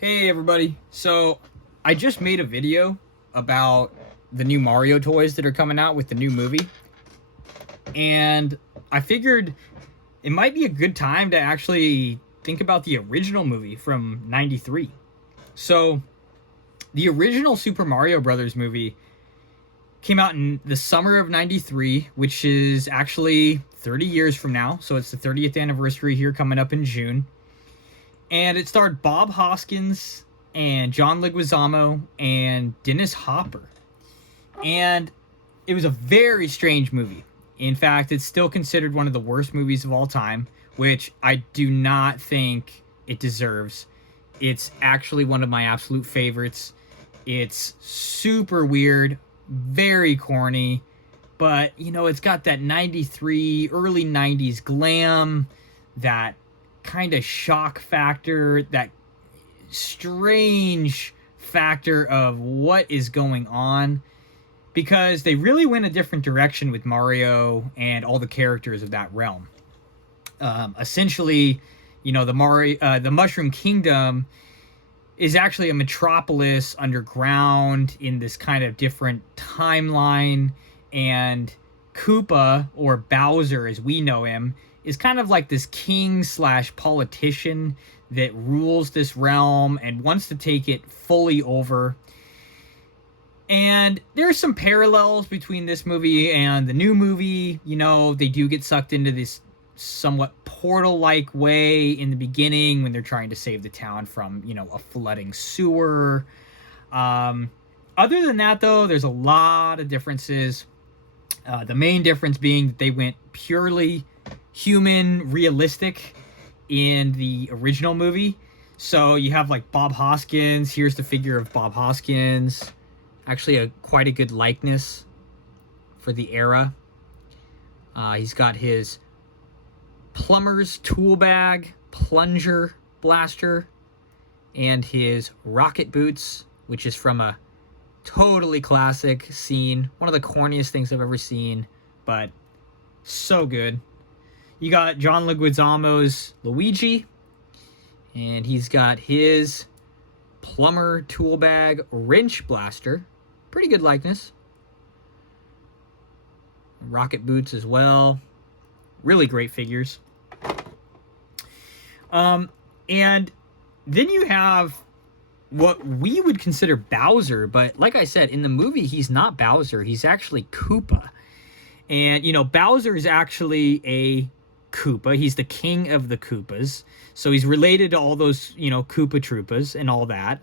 Hey everybody, so I just made a video about the new Mario toys that are coming out with the new movie, and I figured it might be a good time to actually think about the original movie from '93. So, the original Super Mario Brothers movie came out in the summer of '93, which is actually 30 years from now, so it's the 30th anniversary here coming up in June. And it starred Bob Hoskins and John Leguizamo and Dennis Hopper. And it was a very strange movie. In fact, it's still considered one of the worst movies of all time, which I do not think it deserves. It's actually one of my absolute favorites. It's super weird, very corny, but it's got that 93, early 90s glam, that kind of shock factor, that strange factor of what is going on, because they really went a different direction with Mario and all the characters of that realm. Essentially, the Mushroom Kingdom is actually a metropolis underground in this kind of different timeline, and Koopa, or Bowser as we know him, is kind of like this king slash politician that rules this realm and wants to take it fully over. And there's some parallels between this movie and the new movie. They do get sucked into this somewhat portal-like way in the beginning when they're trying to save the town from, a flooding sewer. Other than that, though, there's a lot of differences. The main difference being that they went purely human, realistic in the original movie. So you have like Bob Hoskins. Here's the figure of Bob Hoskins. Actually, quite a good likeness for the era. He's got his plumber's tool bag, plunger blaster, and his rocket boots, which is from a totally classic scene. One of the corniest things I've ever seen, but so good. You got John Leguizamo's Luigi, and he's got his plumber tool bag wrench blaster. Pretty good likeness. Rocket boots as well. Really great figures. And then you have what we would consider Bowser, but like I said, in the movie, he's not Bowser. He's actually Koopa. And, Bowser is actually a Koopa. He's the king of the Koopas. So he's related to all those, Koopa Troopas and all that.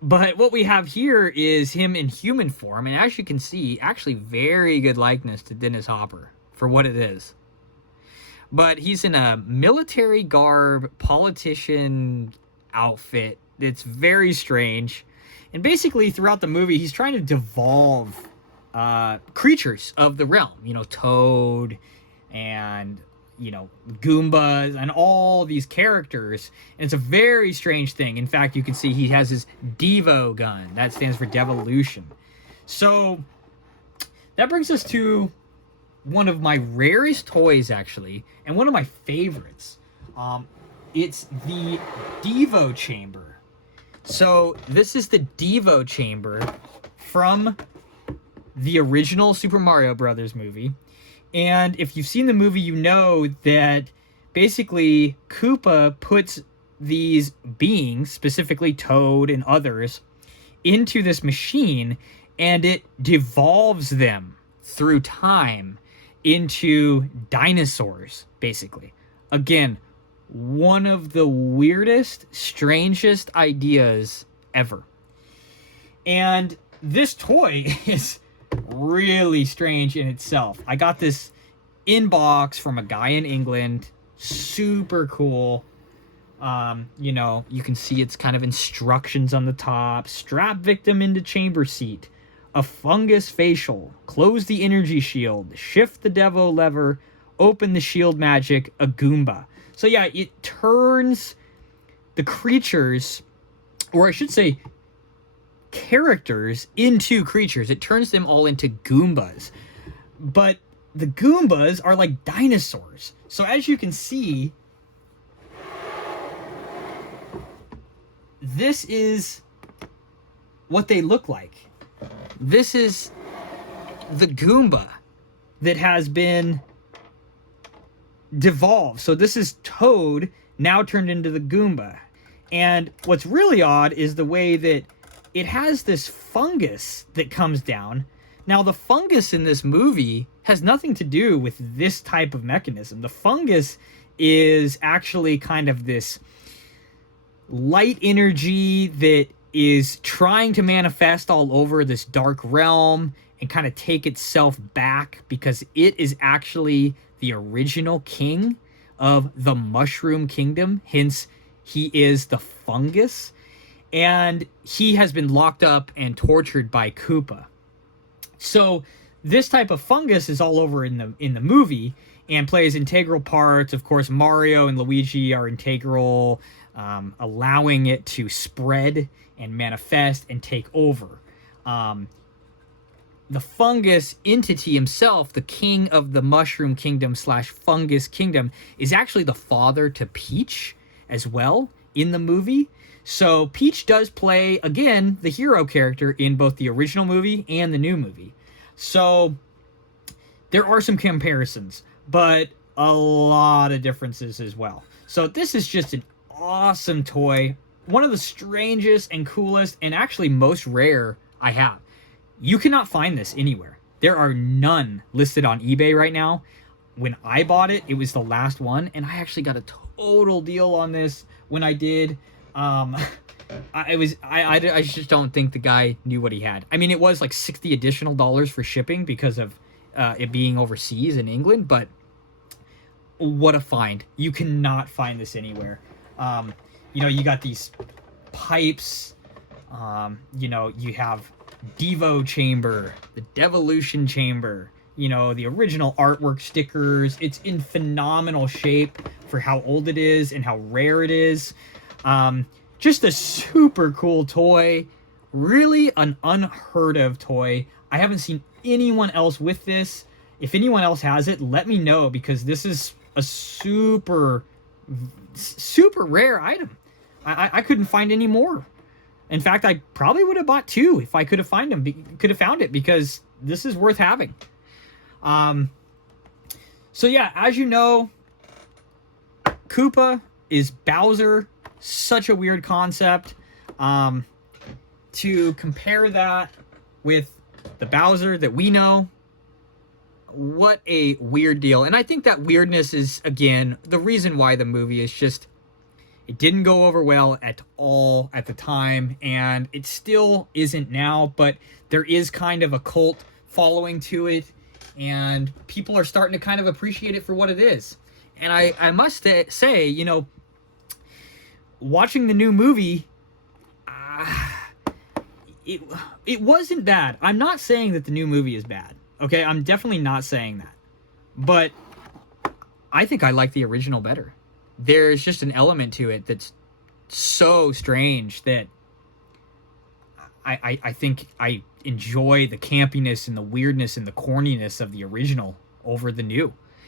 But what we have here is him in human form. And as you can see, actually very good likeness to Dennis Hopper for what it is. But he's in a military garb, politician outfit. It's very strange. And basically throughout the movie, he's trying to devolve creatures of the realm. Toad and Goombas and all these characters, and it's a very strange thing. In fact, you can see he has his Devo gun. That stands for devolution. So that brings us to one of my rarest toys, actually, and one of my favorites. It's the Devo Chamber. So this is the Devo Chamber from the original Super Mario Brothers movie. And if you've seen the movie, you know that basically Koopa puts these beings, specifically Toad and others, into this machine, and it devolves them through time into dinosaurs, basically. Again, one of the weirdest, strangest ideas ever. And this toy is really strange in itself. I got this inbox from a guy in England. Super cool. You can see it's kind of instructions on the top. Strap victim into chamber seat. A fungus facial. Close the energy shield. Shift the Devo lever. Open the shield magic. A Goomba. So yeah, it turns the creatures, or I should say characters, into creatures. It turns them all into Goombas. But the Goombas are like dinosaurs. So as you can see, this is what they look like. This is the Goomba that has been devolved. So this is Toad now turned into the Goomba. And what's really odd is the way that it has this fungus that comes down. Now, the fungus in this movie has nothing to do with this type of mechanism. The fungus is actually kind of this light energy that is trying to manifest all over this dark realm and kind of take itself back, because it is actually the original king of the Mushroom Kingdom. Hence, he is the fungus. And he has been locked up and tortured by Koopa. So this type of fungus is all over in the movie and plays integral parts. Of course, Mario and Luigi are integral, allowing it to spread and manifest and take over. The fungus entity himself, the king of the Mushroom Kingdom / Fungus Kingdom, is actually the father to Peach as well in the movie. So Peach does play, again, the hero character in both the original movie and the new movie. So there are some comparisons, but a lot of differences as well. So this is just an awesome toy. One of the strangest and coolest and actually most rare I have. You cannot find this anywhere. There are none listed on eBay right now. When I bought it, it was the last one, and I actually got a total deal on this when I did. I just don't think the guy knew what he had. I mean, it was like $60 additional for shipping because of it being overseas in England, but what a find. You cannot find this anywhere. You know, you got these pipes, you know, you have Devo Chamber, the Devolution Chamber, you know, the original artwork stickers. It's in phenomenal shape for how old it is and how rare it is. Just a super cool toy. Really an unheard of toy. I haven't seen anyone else with this. If anyone else has it, let me know, because this is a super rare item. I couldn't find any more. In fact, I probably would have bought two if I could have found it, because this is worth having. So yeah, as you know, Koopa is Bowser. Such a weird concept. To compare that with the Bowser that we know, what a weird deal. And I think that weirdness is, again, the reason why the movie is just, it didn't go over well at all at the time, and it still isn't now, but there is kind of a cult following to it, and people are starting to kind of appreciate it for what it is. And I must say, you know, watching the new movie, it wasn't bad. I'm not saying that the new movie is bad. Okay, I'm definitely not saying that. But I think I like the original better. There's just an element to it that's so strange that I think I enjoy the campiness and the weirdness and the corniness of the original over the new.